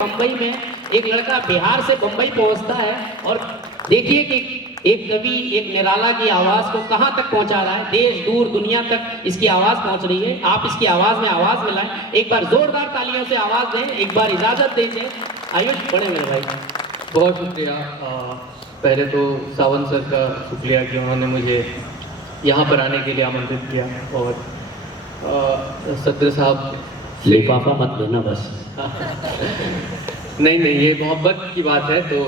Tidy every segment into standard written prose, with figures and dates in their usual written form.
मुंबई में एक लड़का बिहार से मुंबई पहुंचता है और देखिए कि एक कवि एक निराला की आवाज को कहां तक पहुंचा रहा है। देश दूर दुनिया तक इसकी आवाज पहुंच रही है। आप इसकी आवाज में आवाज मिलाएं। एक बार जोरदार तालियों से आवाज दें, एक बार इजाजत दीजिए। आयुष बड़े मेरे भाई, बहुत शुक्रिया। पहले तो सावंत सर का शुक्रिया कि उन्होंने मुझे यहाँ पर आने के लिए आमंत्रित किया, और सत्र साहब लिफाफा मत देना बस। नहीं, ये मोहब्बत की बात है। तो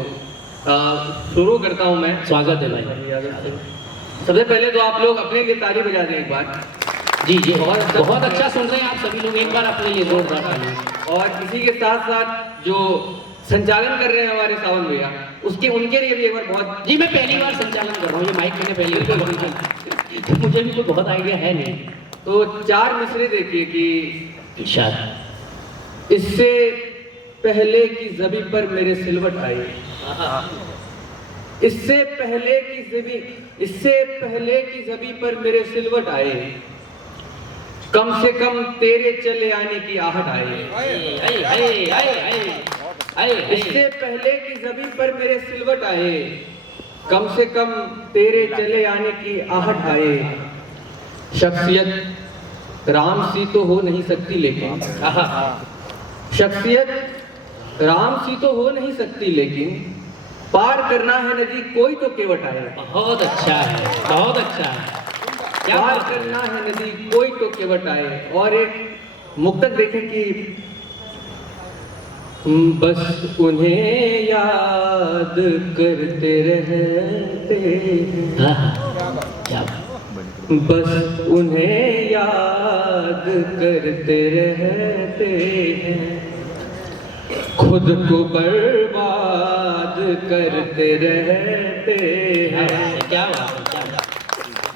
शुरू करता हूँ मैं। स्वागत है भाई। सबसे पहले तो आप लोग अपने लिए ताली बजा दें एक बार। जी जी, बहुत अच्छा सुन रहे हैं आप सभी लोग। एक बार अपने लिए जोरदार ताली। और इसी के साथ साथ जो संचालन कर रहे हैं हमारे सावन भैया, उनके लिए भी एक बार बहुत। जी, मैं पहली बार संचालन कर रहा हूँ, ये माइक मैंने पहली बार तो मुझे भी कोई बहुत आइडिया है नहीं। तो चार मिसरे देखिए कि शायद इससे पहले की ज़बी पर मेरे सिलवट आई, इससे पहले की ज़बी पर मेरे सिलवट आए, कम से कम तेरे चले आने की आहट आए। इससे पहले की ज़बी पर मेरे सिलवट आए, कम से कम तेरे चले आने की आहट आए। शख्सियत राम सी तो हो नहीं सकती, लेकिन शख्सियत राम सी तो हो नहीं सकती, लेकिन पार करना है नदी कोई तो केवट आए। बहुत अच्छा है, बहुत अच्छा है। पार करना है नदी कोई तो केवट आए। और एक मुक्तक देखें कि बस उन्हें याद करते रहते हैं, बस उन्हें याद करते रहते हैं, खुद को बर्बाद करते रहते हैं। क्या बात है,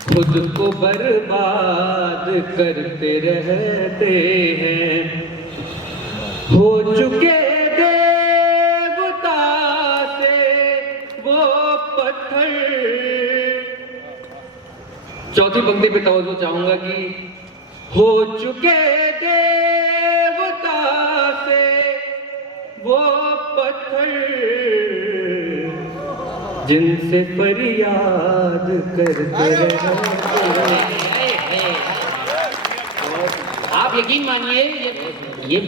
खुद को बर्बाद करते रहते हैं। हो चुके देवता से वो पत्थर। चौथी पंक्ति पे तवज्जो चाहूंगा कि हो चुके देवता से वो पत्थर, जिनसे फरियाद करते रहते। आप यकीन मानिए ये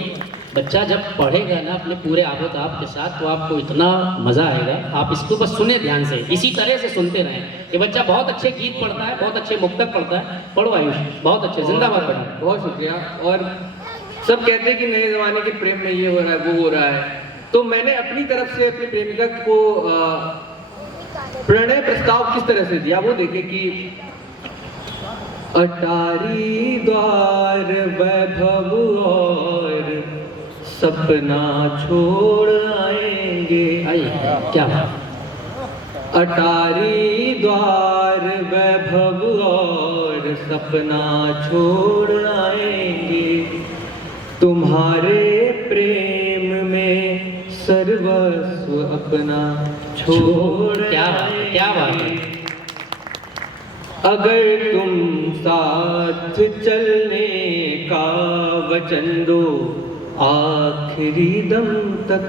बच्चा जब पढ़ेगा ना अपने पूरे आबोताब के साथ, तो आपको इतना मजा आएगा। आप इसको बस सुने ध्यान से, इसी तरह से सुनते रहें। ये बच्चा बहुत अच्छे गीत पढ़ता है, बहुत अच्छे मुक्तक पढ़ता है। पढ़ो आयुष, बहुत अच्छे, जिंदाबाद पढ़ा। बहुत शुक्रिया। और सब कहते हैं कि नए जमाने के प्रेम में ये हो रहा है, वो हो रहा है। तो मैंने अपनी तरफ से अपनी प्रेमिका को प्रणय प्रस्ताव किस तरह से दिया, वो देखे कि अटारी द्वार वैभव और सपना छोड़ आएंगे। क्या अटारी द्वार वैभव और सपना छोड़ आएंगे, तुम्हारे प्रेम में सर्वस्व अपना छोड़। क्या बात है। अगर तुम साथ चलने का वचन दो आखिरी दम तक,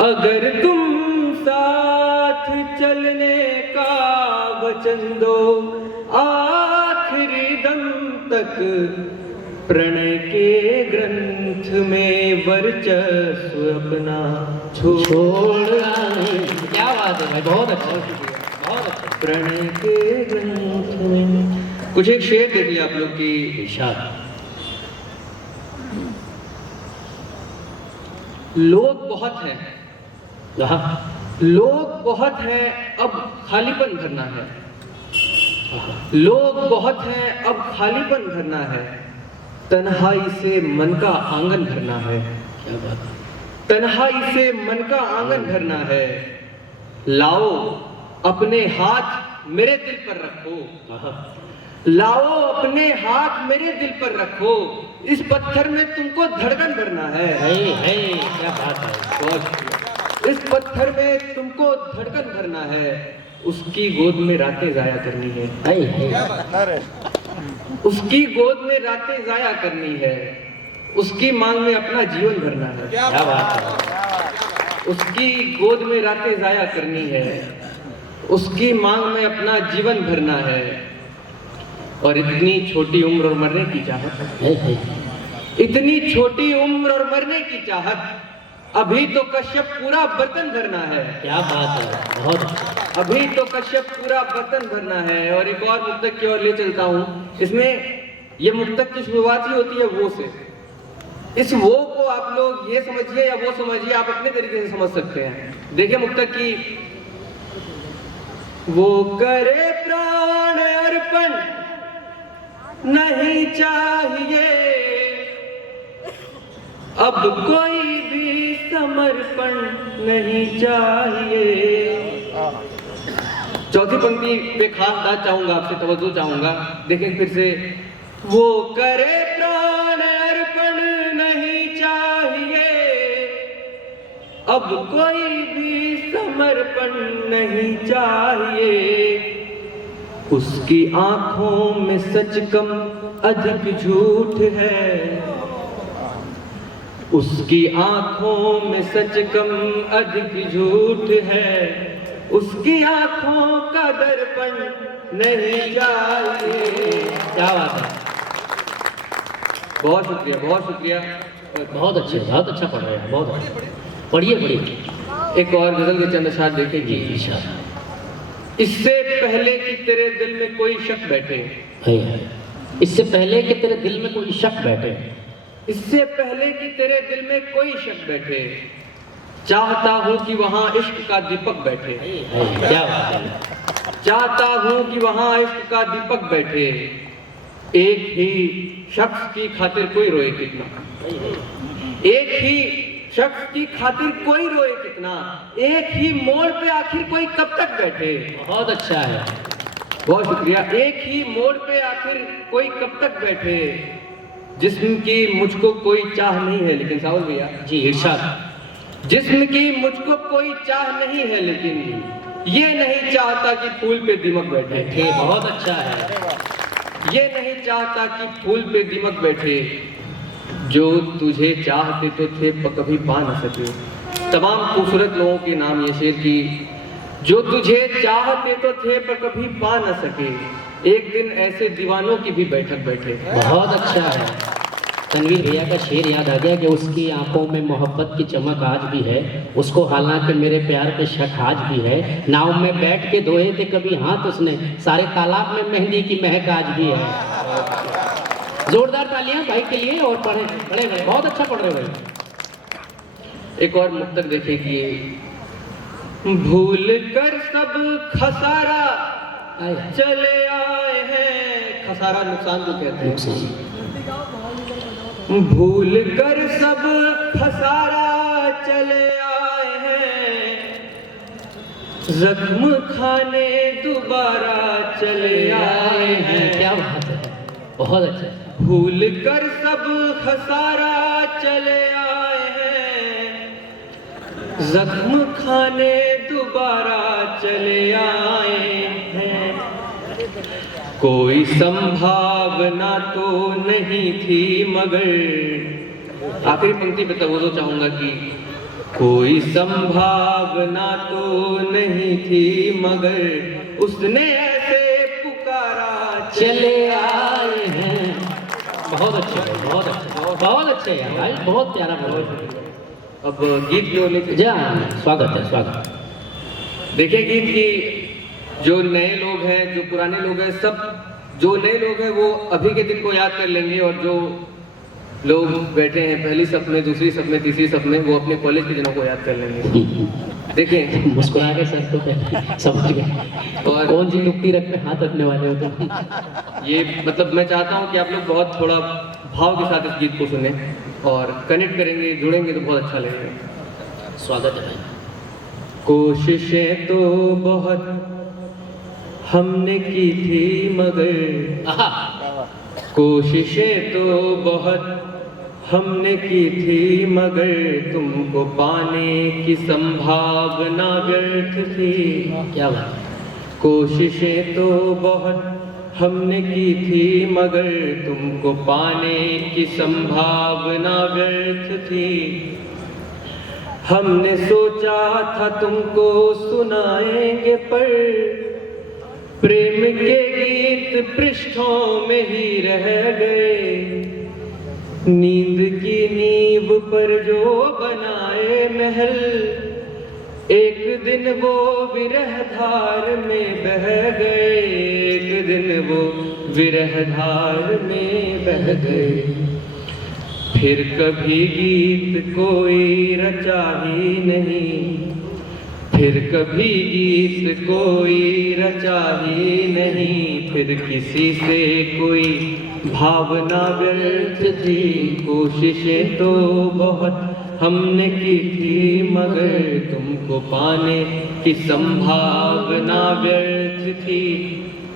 अगर तुम साथ चलने का वचन दो आखिरी दम तक, प्रणय के ग्रंथ में वर्चस्व अपना छोड़। क्या बात है भाई, बहुत अच्छा, बहुत अच्छा। प्रणय के ग्रंथ में कुछ एक शेर देख लिया आप लोग की इरशाद। लोग बहुत हैं, लोग बहुत हैं, अब खालीपन भरना है। लोग बहुत हैं, अब खालीपन भरना है, तन्हाई से मन का आंगन भरना है। क्या बात है। तन्हाई से मन का आंगन भरना है, लाओ अपने हाथ मेरे दिल पर रखो, लाओ अपने हाथ मेरे दिल पर रखो, इस पत्थर में तुमको धड़कन भरना है। क्या बात है। इस पत्थर में तुमको धड़कन भरना है, उसकी गोद में रातें जाया करनी है। उसकी गोद में रातें जाया करनी है, उसकी मांग में अपना जीवन भरना है, क्या बात है। उसकी गोद में रातें जाया करनी है, उसकी मांग में अपना जीवन भरना है। और इतनी छोटी उम्र और मरने की चाहत, इतनी छोटी उम्र और मरने की चाहत, अभी तो कश्यप पूरा बर्तन भरना है। क्या बात है, बहुत अच्छा। अभी तो कश्यप पूरा बर्तन भरना है। और एक और मुक्तक की ओर ले चलता हूँ। इसमें ये मुक्तक की शुरुआत ही होती है वो से। इस वो को आप लोग ये समझिए या वो समझिए, आप अपने तरीके से समझ सकते हैं। देखिए मुक्तक की, वो करे प्राण अर्पण नहीं चाहिए, अब कोई भी समर्पण नहीं चाहिए। चौथी पंक्ति पे खास बात चाहूंगा, आपसे तवज्जो चाहूंगा। देखें फिर से, वो करे प्राण अर्पण नहीं चाहिए, अब कोई भी समर्पण नहीं चाहिए। उसकी आंखों में सच कम अधिक झूठ है, उसकी आंखों में सच कम अधिक झूठ है, उसकी आंखों का दर्पण नहीं चाहिए। क्या बात है, बहुत शुक्रिया, बहुत शुक्रिया। बहुत अच्छे, बहुत अच्छा पढ़ रहे हैं, बहुत अच्छा। पढ़िए पढ़िए। एक और गजल के चंद अशआर देखें कि इससे पहले कि तेरे दिल में कोई शक बैठे, इससे पहले कि तेरे दिल में कोई शक बैठे, इससे पहले कि तेरे दिल में कोई शक बैठे, चाहता हूं कि वहां इश्क का दीपक बैठे। क्या बात है। चाहता हूं कि वहां इश्क का दीपक बैठे, एक ही शख्स की खातिर कोई रोए कितना, एक ही शख्स की खातिर कोई रोए कितना, एक ही मोड़ पे आखिर कोई कब तक बैठे। बहुत अच्छा है, बहुत शुक्रिया। एक ही मोड़ पे आखिर कोई कब तक बैठे, जिस्म की मुझको कोई चाह नहीं है लेकिन, सावल भैया जी इरशाद, जिस्म की मुझको कोई चाह नहीं है लेकिन ये नहीं चाहता कि फूल पे दीमक बैठे। बहुत अच्छा है। ये नहीं चाहता कि फूल पे दीमक बैठे, जो तुझे चाहते तो थे पर कभी पा न सके। तमाम खूबसूरत लोगों के नाम ये शेर की, जो तुझे चाहते तो थे पर कभी पा न सके, एक दिन ऐसे दीवानों की भी बैठक बैठे। बहुत अच्छा है। तनवीर भैया का शेर याद आ गया कि उसकी आंखों में मोहब्बत की चमक आज भी है, उसको हालांकि मेरे प्यार पे शक आज भी है। नाव में बैठ के धोए थे कभी हाथ उसने, सारे तालाब में मेहंदी की महक आज भी है। जोरदार तालियां भाई के लिए। और पढ़े पढ़े गए, बहुत अच्छा पढ़ रहे भाई। एक और मुक्तक देखे कि भूल कर सब खसारा चले आए हैं। खसारा नुकसान को कहते हैं। भूल कर सब खसारा चले आए हैं, जख्म खाने दोबारा चले आए हैं। क्या बात है, बहुत अच्छा। भूल कर सब खसारा चले आए हैं, जख्म खाने दोबारा चले आए हैं। कोई संभावना तो नहीं थी मगर, आखिरी पंक्ति पे तवज्जो चाहूंगा कि कोई संभावना तो नहीं थी मगर, उसने ऐसे पुकारा चले आए हैं। बहुत अच्छे, बहुत अच्छे, बहुत अच्छे यार भाई, बहुत प्यारा बोला। अब गीत की ओर लेके जी हाँ, स्वागत है, स्वागत। देखिए गीत की, जो नए लोग हैं, जो पुराने लोग हैं, सब जो नए लोग हैं वो अभी के दिन को याद कर लेंगे, और जो लोग बैठे हैं पहली सप में, दूसरी सप में, तीसरी सप में, वो अपने कॉलेज के दिनों को याद कर लेंगे। देखिए मुस्कुरा के सर तो पहले समझ गए। और कौन सी नुक्ति रख पे हाथ रखने वाले हो तुम? ये मतलब मैं चाहता हूँ कि आप लोग बहुत थोड़ा भाव के साथ इस गीत को सुने और कनेक्ट करेंगे, जुड़ेंगे तो बहुत अच्छा लगेगा। स्वागत है भाई। कोशिशें तो बहुत हमने की थी मगर, कोशिशें तो बहुत हमने की थी मगर, तुमको पाने की संभावना व्यर्थ थी। क्या बात। कोशिशें तो बहुत हमने की थी मगर तुमको पाने की संभावना व्यर्थ थी। हमने सोचा था तुमको सुनाएंगे पर प्रेम के गीत पृष्ठों में ही रह गए। नींद की नींव पर जो बनाए महल एक दिन वो विरह धार में बह गए। एक दिन वो विरह धार में बह गए। फिर कभी गीत कोई रचा ही नहीं, फिर कभी गीत कोई रचा ही नहीं। फिर किसी से कोई भावना व्यर्थ थी। कोशिशें तो बहुत हमने की थी मगर तुमको पाने की संभावना व्यर्थ थी।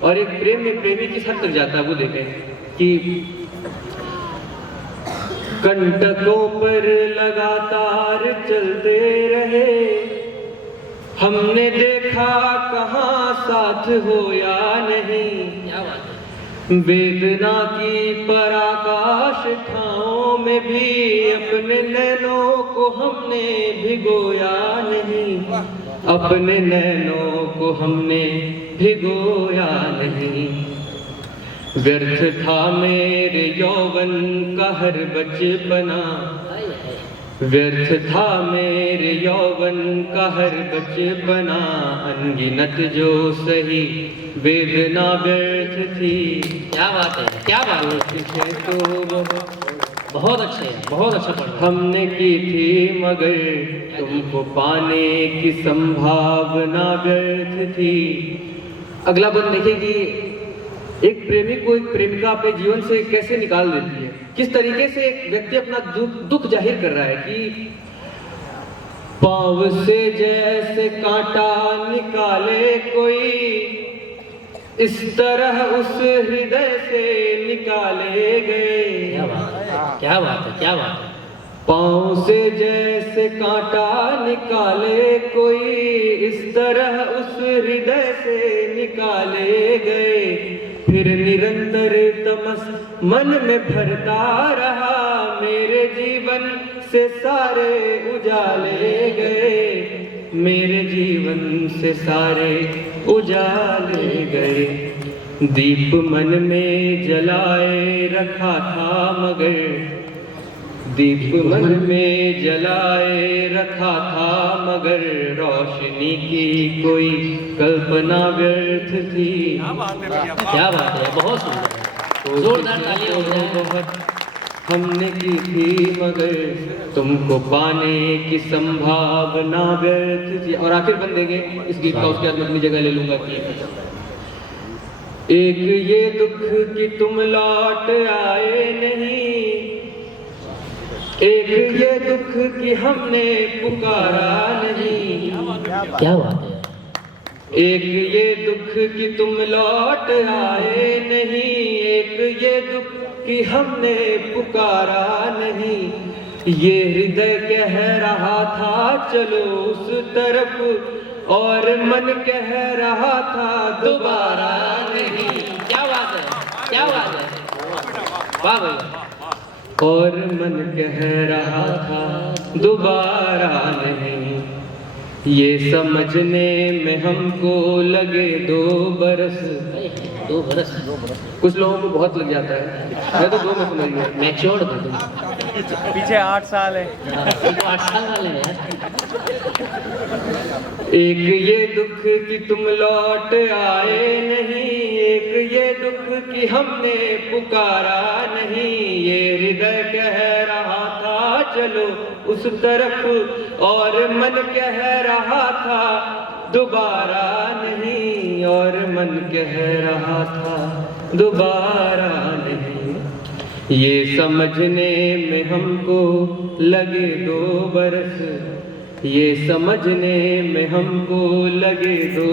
और एक प्रेम में प्रेमी किस हद तक जाता है वो देखें कि कंटकों पर लगातार चलते रहे। हमने देखा कहाँ साथ हो या नहीं। वेदना की पराकाश ठाओं में भी अपने नैनों को हमने भिगोया नहीं। अपने नैनों को हमने भिगोया नहीं। व्यर्थ था मेरे यौवन का हर बचपना। व्यर्थ था मेरे यौवन का हर बचपना। अनगिनत जो सही वेदना व्यर्थ थी। क्या बात है, क्या बात है। तो बहुत अच्छे, बहुत अच्छा पढ़ा। हमने की थी मगर तुमको पाने की संभावना व्यर्थ थी। अगला बंद देखिए कि एक प्रेमी को एक प्रेमिका अपने जीवन से कैसे निकाल देती है। किस तरीके से एक व्यक्ति अपना दुख जाहिर कर रहा है कि पाँव से जैसे कांटा निकाले कोई इस तरह उस हृदय से निकाले गए। क्या बात है, क्या बात है, क्या बात है। पाँव से जैसे कांटा निकाले कोई इस तरह उस हृदय से निकाले गए। फिर निरंतर तमस मन में भरता रहा। मेरे जीवन से सारे उजाले गए। मेरे जीवन से सारे उजाले गए। दीप मन में जलाए रखा था मगर दीप मन में जलाए रखा था मगर रोशनी की कोई कल्पना व्यर्थ थी। क्या बात है, बहुत सुंदर, जोरदार तालियां हो जाए। बहुत हमने की थी मगर तुमको पाने की संभावना व्यर्थ थी। और आखिर बन देंगे इस गीत का, उसके बाद मैं अपनी जगह ले लूंगा कि एक ये दुख कि तुम लौट आए नहीं। एक ये दुख कि हमने पुकारा नहीं। क्या बात है। एक ये दुख कि तुम लौट आए नहीं। एक ये दुख कि हमने पुकारा नहीं। ये हृदय कह रहा था चलो उस तरफ और मन कह रहा था दोबारा नहीं। क्या बात है, क्या बात है, वाह भैया। और मन कह रहा था दोबारा नहीं। ये समझने में हमको लगे 2 बरस। 2 बरस, कुछ लोगों को बहुत लग जाता है। मैं तो 2 में समझ गया। मैच्योर थे तुम। पीछे 8 साल है। तो 8 साल वाले हैं यार। एक ये दुख कि तुम लौट आए नहीं। एक ये दुख कि हमने पुकारा नहीं। ये हृदय कह रहा था चलो उस तरफ और मन कह रहा था दोबारा नहीं। और मन कह रहा था दोबारा नहीं। ये समझने में हमको लगे 2 बरस। ये समझने में हमको लगे 2